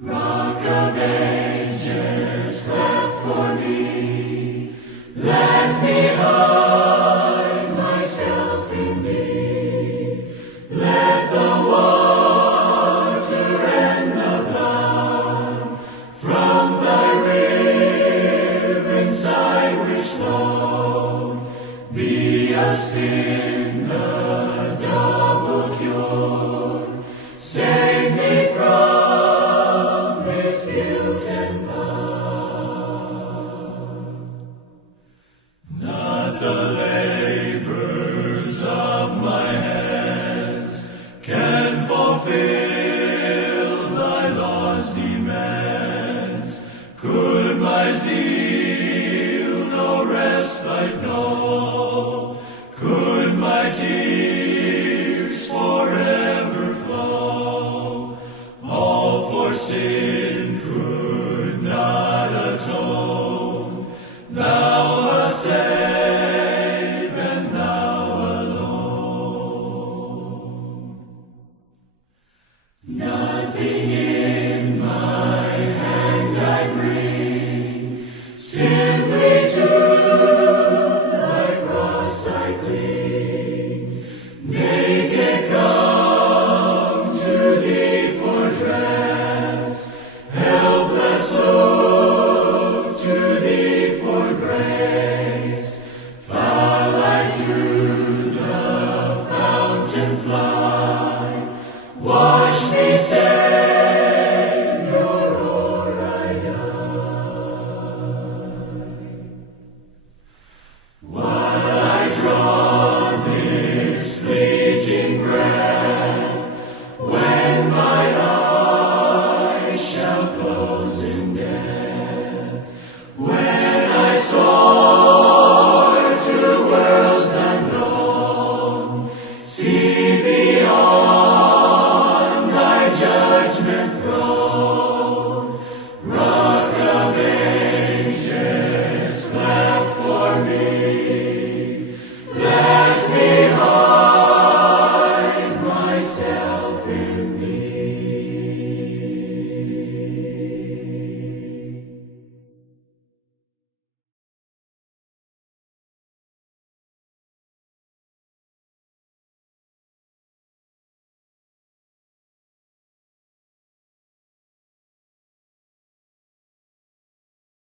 Rock of ages, cleft for me, let me hide myself in thee. Let the water and the blood from thy riven side which flow be a sin the double cure. Save me from this guilt and blood. Not the labors of